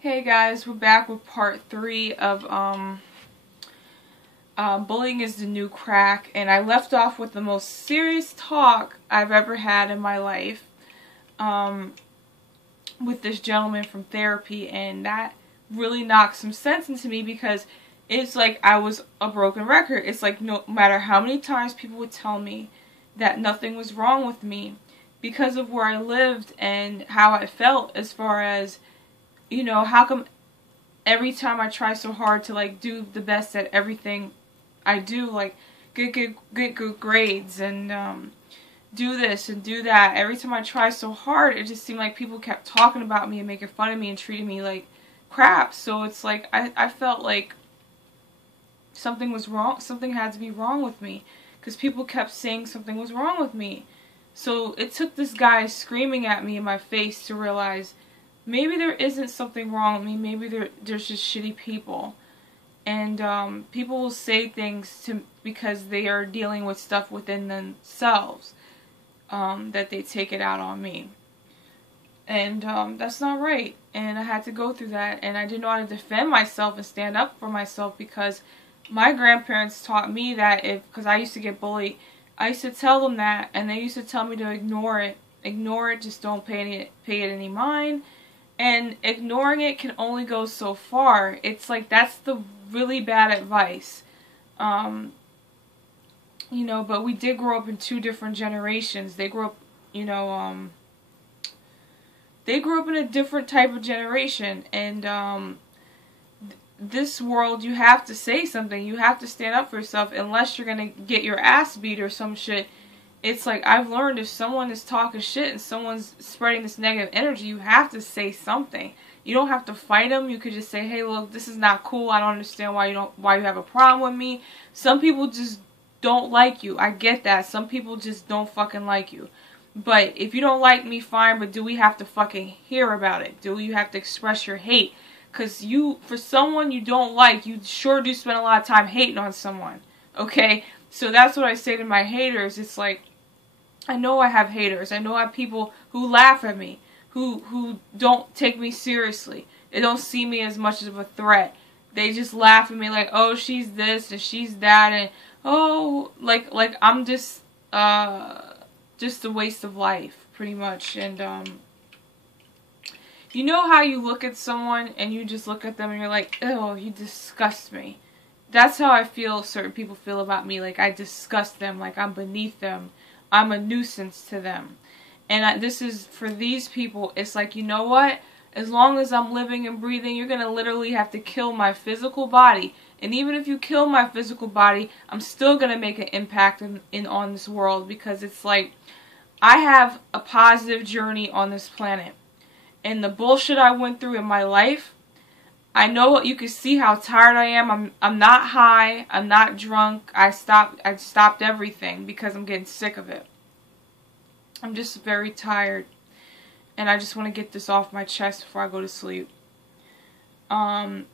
Hey guys, we're back with part 3 of Bullying is the New Crack, and I left off with the most serious talk I've ever had in my life with this gentleman from therapy, and that really knocked some sense into me because it's like I was a broken record. It's like no matter how many times people would tell me that nothing was wrong with me because of where I lived and how I felt as far as, you know, how come every time I try so hard to like do the best at everything I do, like get good grades and do this and do that, every time I try so hard, it just seemed like people kept talking about me and making fun of me and treating me like crap. So it's like I felt like something was wrong, something had to be wrong with me because people kept saying something was wrong with me. So it took this guy screaming at me in my face to realize maybe there isn't something wrong with me. Maybe there's just shitty people. And people will say things because they are dealing with stuff within themselves that they take it out on me. And that's not right. And I had to go through that. And I didn't know how to defend myself and stand up for myself because my grandparents taught me that because I used to get bullied, I used to tell them that, and they used to tell me to ignore it. Ignore it, just don't pay it any mind. And ignoring it can only go so far. It's like that's the really bad advice. You know, but we did grow up in two different generations. They grew up, you know, they grew up in a different type of generation. And this world, you have to say something. You have to stand up for yourself unless you're going to get your ass beat or some shit. It's like I've learned if someone is talking shit and someone's spreading this negative energy, you have to say something. You don't have to fight them. You could just say, "Hey, look, this is not cool. I don't understand why you have a problem with me." Some people just don't like you. I get that. Some people just don't fucking like you. But if you don't like me, fine, but do we have to fucking hear about it? Do you have to express your hate? Because for someone you don't like, you sure do spend a lot of time hating on someone. Okay? So that's what I say to my haters. It's like, I know I have haters. I know I have people who laugh at me, who don't take me seriously. They don't see me as much of a threat. They just laugh at me like, oh, she's this and she's that, and oh, like I'm just a waste of life, pretty much. And you know how you look at someone and you just look at them and you're like, oh, you disgust me. That's how I feel certain people feel about me. Like I disgust them, like I'm beneath them. I'm a nuisance to them. And this is, for these people, it's like, you know what? As long as I'm living and breathing, you're going to literally have to kill my physical body. And even if you kill my physical body, I'm still going to make an impact on this world. Because it's like, I have a positive journey on this planet. And the bullshit I went through in my life, I know you can see how tired I am. I'm not high. I'm not drunk. I stopped everything because I'm getting sick of it. I'm just very tired. And I just want to get this off my chest before I go to sleep. I'm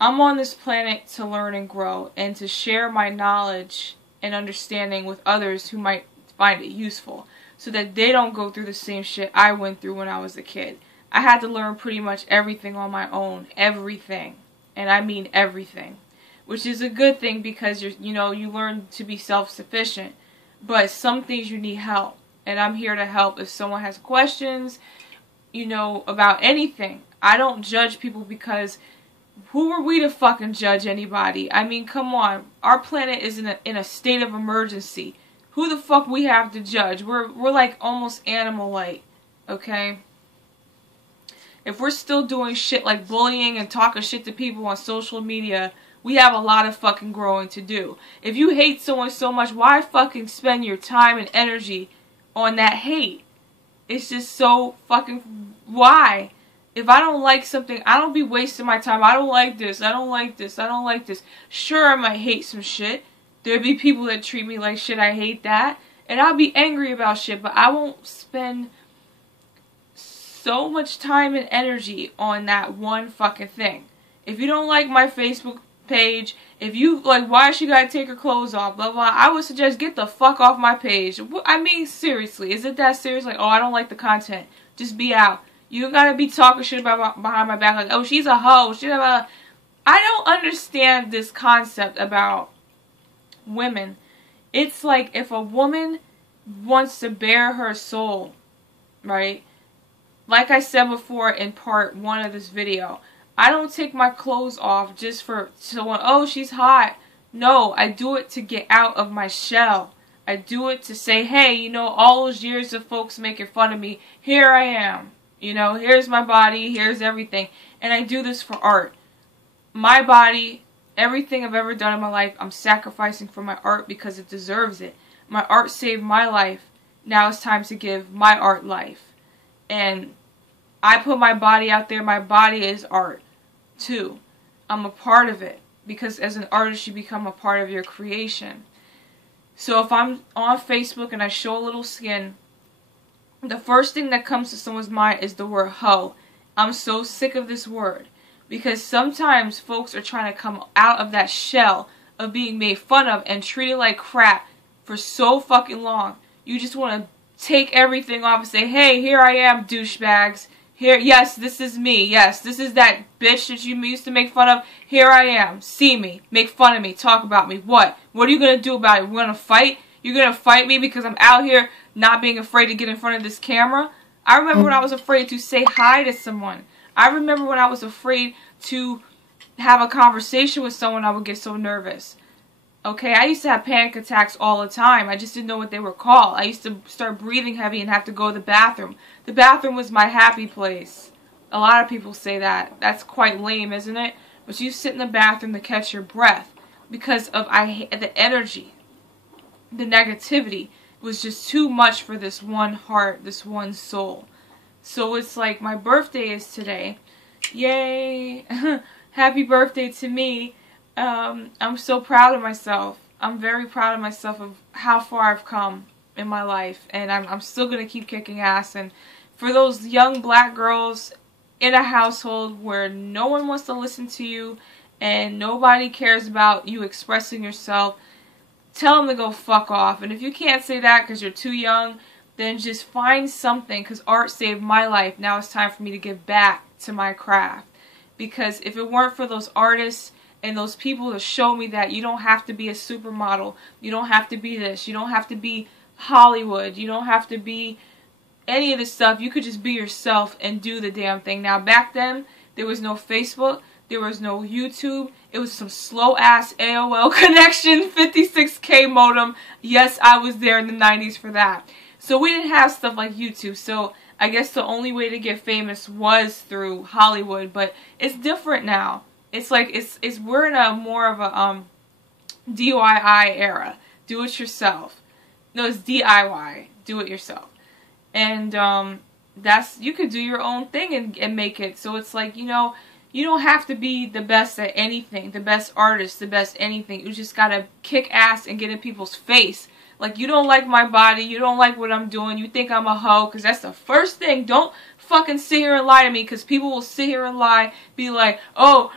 on this planet to learn and grow and to share my knowledge and understanding with others who might find it useful so that they don't go through the same shit I went through when I was a kid. I had to learn pretty much everything on my own. Everything. And I mean everything. Which is a good thing because you learn to be self-sufficient. But some things you need help. And I'm here to help if someone has questions, about anything. I don't judge people because who are we to fucking judge anybody? I mean, come on. Our planet is in a state of emergency. Who the fuck we have to judge? We're like almost animal-like. Okay? If we're still doing shit like bullying and talking shit to people on social media, we have a lot of fucking growing to do. If you hate someone so much, why fucking spend your time and energy on that hate? It's just so fucking... Why? If I don't like something, I don't be wasting my time. I don't like this. I don't like this. I don't like this. Sure, I might hate some shit. There'll be people that treat me like shit. I hate that. And I'll be angry about shit, but I won't spend so much time and energy on that one fucking thing. If you don't like my Facebook page, if you like, why she gotta take her clothes off, blah blah, I would suggest get the fuck off my page. I mean, seriously, is it that serious? Like, oh, I don't like the content, just be out. You gotta be talking shit about behind my back like, oh, she's a hoe. I don't understand this concept about women. It's like if a woman wants to bare her soul, right? Like I said before in part 1 of this video, I don't take my clothes off just for someone, oh, she's hot. No, I do it to get out of my shell. I do it to say, hey, you know, all those years of folks making fun of me, here I am. You know, here's my body, here's everything. And I do this for art. My body, everything I've ever done in my life, I'm sacrificing for my art because it deserves it. My art saved my life. Now it's time to give my art life. And I put my body out there. My body is art, too. I'm a part of it. Because as an artist, you become a part of your creation. So if I'm on Facebook and I show a little skin, the first thing that comes to someone's mind is the word hoe. I'm so sick of this word. Because sometimes folks are trying to come out of that shell of being made fun of and treated like crap for so fucking long. You just want to take everything off and say, hey, here I am, douchebags. Here, yes, this is me. Yes, this is that bitch that you used to make fun of. Here I am. See me. Make fun of me. Talk about me. What? What are you going to do about it? We're going to fight? You're going to fight me because I'm out here not being afraid to get in front of this camera? I remember when I was afraid to say hi to someone. I remember when I was afraid to have a conversation with someone, I would get so nervous. Okay, I used to have panic attacks all the time. I just didn't know what they were called. I used to start breathing heavy and have to go to the bathroom. The bathroom was my happy place. A lot of people say that. That's quite lame, isn't it? But you sit in the bathroom to catch your breath because of the energy. The negativity was just too much for this one heart, this one soul. So it's like my birthday is today. Yay! Happy birthday to me. I'm so proud of myself. I'm very proud of myself of how far I've come in my life. And I'm still going to keep kicking ass. And for those young black girls in a household where no one wants to listen to you and nobody cares about you expressing yourself, tell them to go fuck off. And if you can't say that because you're too young, then just find something, because art saved my life. Now it's time for me to give back to my craft. Because if it weren't for those artists and those people to show me that you don't have to be a supermodel, you don't have to be this, you don't have to be Hollywood, you don't have to be any of this stuff, you could just be yourself and do the damn thing. Now back then, there was no Facebook, there was no YouTube, it was some slow ass AOL connection, 56K modem. Yes, I was there in the 90s for that. So we didn't have stuff like YouTube, so I guess the only way to get famous was through Hollywood, but it's different now. It's like, we're in a more of a DIY era. Do it yourself. No, it's DIY. Do it yourself. And you could do your own thing and make it. So it's like, you know, you don't have to be the best at anything, the best artist, the best anything. You just gotta kick ass and get in people's face. Like, you don't like my body, you don't like what I'm doing, you think I'm a hoe, because that's the first thing. Don't fucking sit here and lie to me, because people will sit here and lie, be like, oh,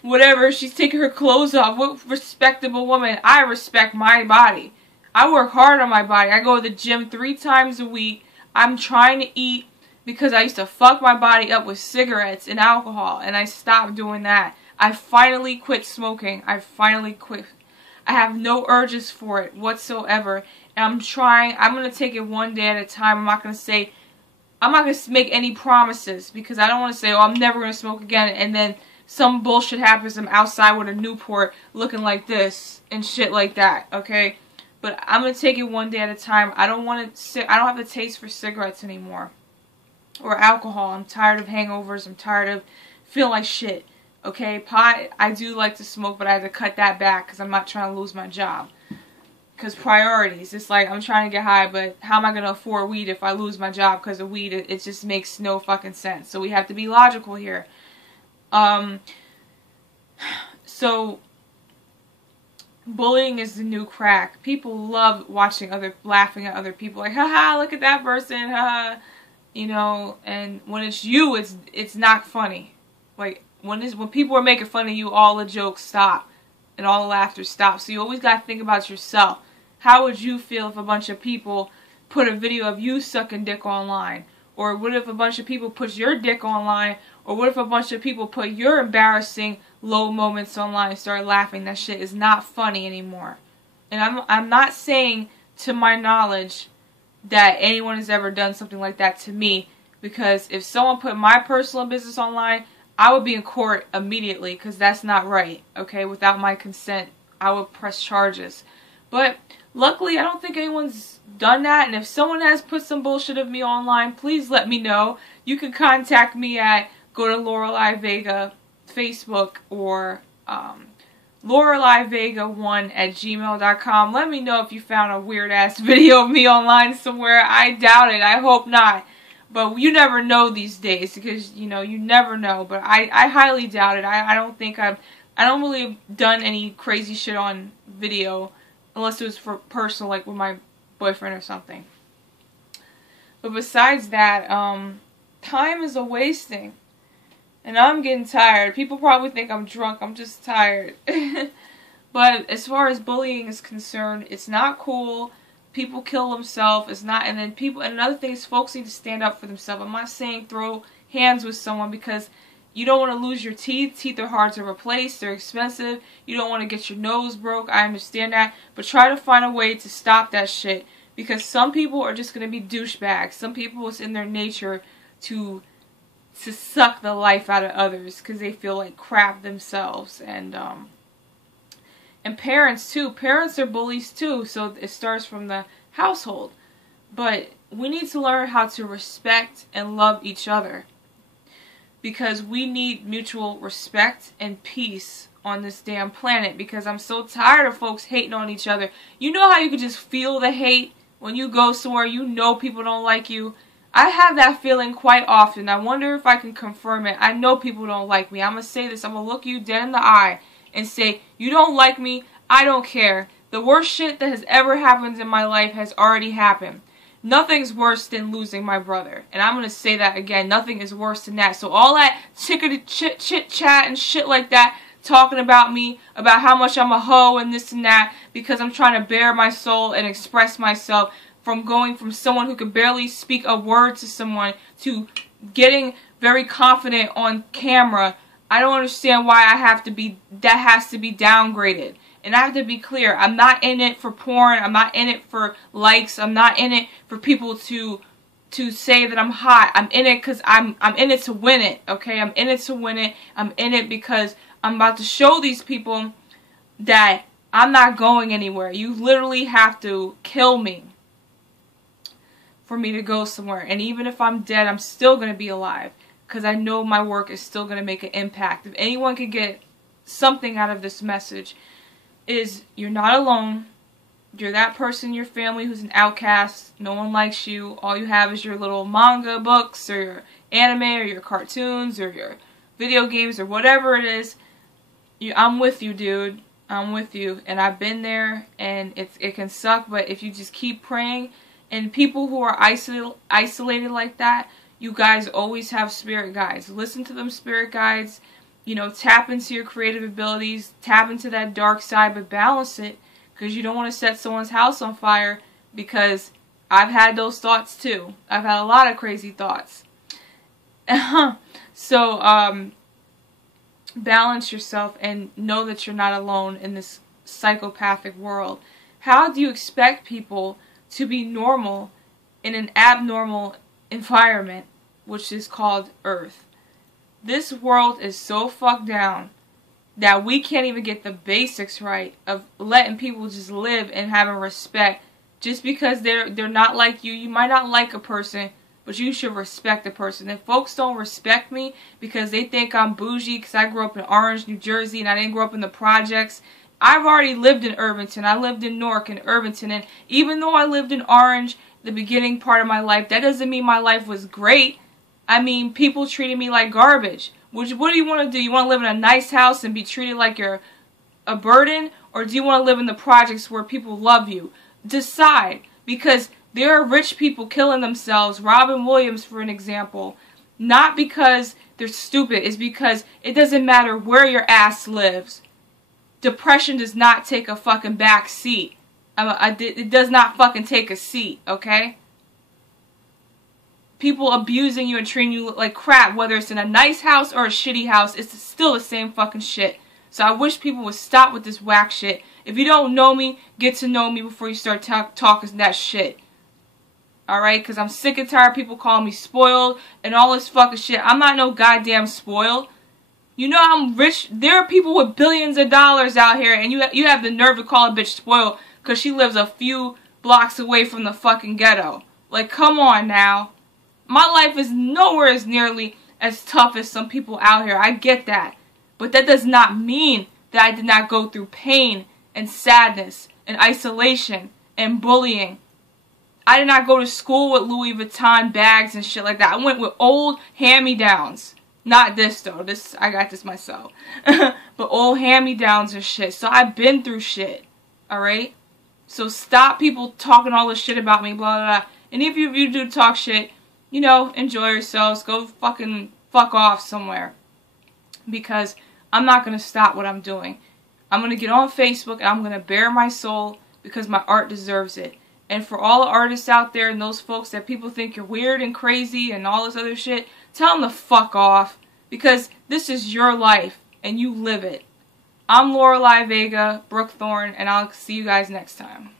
whatever, she's taking her clothes off. What respectable woman. I respect my body. I work hard on my body. I go to the gym 3 times a week. I'm trying to eat because I used to fuck my body up with cigarettes and alcohol, and I stopped doing that. I finally quit smoking. I finally quit. I have no urges for it whatsoever. And I'm going to take it one day at a time. I'm not going to make any promises, because I don't want to say, oh, I'm never going to smoke again, and then some bullshit happens, I'm outside with a Newport looking like this and shit like that, okay? But I'm going to take it one day at a time. I don't have the taste for cigarettes anymore. Or alcohol. I'm tired of hangovers. I'm tired of feeling like shit. Okay, pot, I do like to smoke, but I have to cut that back because I'm not trying to lose my job. Because priorities, it's like I'm trying to get high, but how am I going to afford weed if I lose my job because of weed? It just makes no fucking sense. So we have to be logical here. So bullying is the new crack. People love laughing at other people. Like, haha, look at that person, haha. You know, and when it's you, it's not funny. Like, when people are making fun of you, all the jokes stop and all the laughter stops. So you always got to think about yourself. How would you feel if a bunch of people put a video of you sucking dick online? Or what if a bunch of people put your dick online? Or what if a bunch of people put your embarrassing low moments online and start laughing? That shit is not funny anymore. And I'm not saying, to my knowledge, that anyone has ever done something like that to me. Because if someone put my personal business online, I would be in court immediately. Because that's not right. Okay? Without my consent, I would press charges. But luckily, I don't think anyone's done that. And if someone has put some bullshit of me online, please let me know. You can contact me at, go to Lorelei Vega Facebook, or LorelaiVega1@gmail.com. Let me know if you found a weird ass video of me online somewhere. I doubt it. I hope not. But you never know these days, because, you know, you never know. But I highly doubt it. I don't think I don't really have done any crazy shit on video, unless it was for personal, like with my boyfriend or something. But besides that, time is a wasting. And I'm getting tired. People probably think I'm drunk. I'm just tired. But as far as bullying is concerned, it's not cool. People kill themselves. It's not. And then people. And another thing is, folks need to stand up for themselves. I'm not saying throw hands with someone, because you don't want to lose your teeth. Teeth are hard to replace. They're expensive. You don't want to get your nose broke. I understand that. But try to find a way to stop that shit. Because some people are just going to be douchebags. Some people, it's in their nature to suck the life out of others because they feel like crap themselves. And parents too. Parents are bullies too, so it starts from the household. But we need to learn how to respect and love each other, because we need mutual respect and peace on this damn planet, because I'm so tired of folks hating on each other. You know how you can just feel the hate when you go somewhere you know people don't like you? I have that feeling quite often. I wonder if I can confirm it. I know people don't like me. I'm going to say this. I'm going to look you dead in the eye and say, you don't like me, I don't care. The worst shit that has ever happened in my life has already happened. Nothing's worse than losing my brother. And I'm going to say that again. Nothing is worse than that. So all that chit-chat and shit like that, talking about me, about how much I'm a hoe and this and that, because I'm trying to bare my soul and express myself, from going from someone who could barely speak a word to someone to getting very confident on camera. I don't understand why that has to be downgraded. And I have to be clear, I'm not in it for porn, I'm not in it for likes, I'm not in it for people to say that I'm hot. I'm in it because I'm in it to win it, okay? I'm in it to win it. I'm in it because I'm about to show these people that I'm not going anywhere. You literally have to kill me for me to go somewhere. And even if I'm dead, I'm still going to be alive, because I know my work is still going to make an impact. If anyone could get something out of this message, is you're not alone. You're that person in your family who's an outcast. No one likes you. All you have is your little manga books, or your anime, or your cartoons, or your video games, or whatever it is. I'm with you, dude. I'm with you. And I've been there, and it can suck, but if you just keep praying. And people who are isolated like that, you guys always have spirit guides. Listen to them spirit guides. You know, tap into your creative abilities. Tap into that dark side, but balance it. Because you don't want to set someone's house on fire. Because I've had those thoughts too. I've had a lot of crazy thoughts. So, balance yourself and know that you're not alone in this psychopathic world. How do you expect people to be normal in an abnormal environment, which is called Earth? This world is so fucked down that we can't even get the basics right of letting people just live and having respect. Just because they're not like you. You might not like a person, but you should respect the person. If folks don't respect me because they think I'm bougie because I grew up in Orange, New Jersey, and I didn't grow up in the projects, I've already lived in Irvington. I lived in Newark and Irvington, and even though I lived in Orange the beginning part of my life, that doesn't mean my life was great. I mean, people treated me like garbage. What do you want to do? You want to live in a nice house and be treated like you're a burden? Or do you want to live in the projects where people love you? Decide. Because there are rich people killing themselves. Robin Williams, for an example. Not because they're stupid. It's because it doesn't matter where your ass lives. Depression does not take a fucking back seat. It does not fucking take a seat, okay? people abusing you and treating you like crap, whether it's in a nice house or a shitty house, it's still the same fucking shit. So I wish people would stop with this whack shit. If you don't know me, get to know me before you start talking that shit. Alright? Because I'm sick and tired of people calling me spoiled and all this fucking shit. I'm not no goddamn spoiled. You know I'm rich. There are people with billions of dollars out here, and you have the nerve to call a bitch spoiled because she lives a few blocks away from the fucking ghetto. Like, come on now. My life is nowhere as nearly as tough as some people out here. I get that. But that does not mean that I did not go through pain and sadness and isolation and bullying. I did not go to school with Louis Vuitton bags and shit like that. I went with old hand-me-downs. Not this though. This I got this myself. But old hand-me-downs and shit. So I've been through shit. Alright? So stop people talking all this shit about me, blah, blah, blah. And if you do talk shit, you know, enjoy yourselves. Go fucking fuck off somewhere. Because I'm not going to stop what I'm doing. I'm going to get on Facebook and I'm going to bare my soul because my art deserves it. And for all the artists out there and those folks that people think you're weird and crazy and all this other shit, tell them to fuck off. Because this is your life and you live it. I'm Lorelei Vega, Brooke Thorne, and I'll see you guys next time.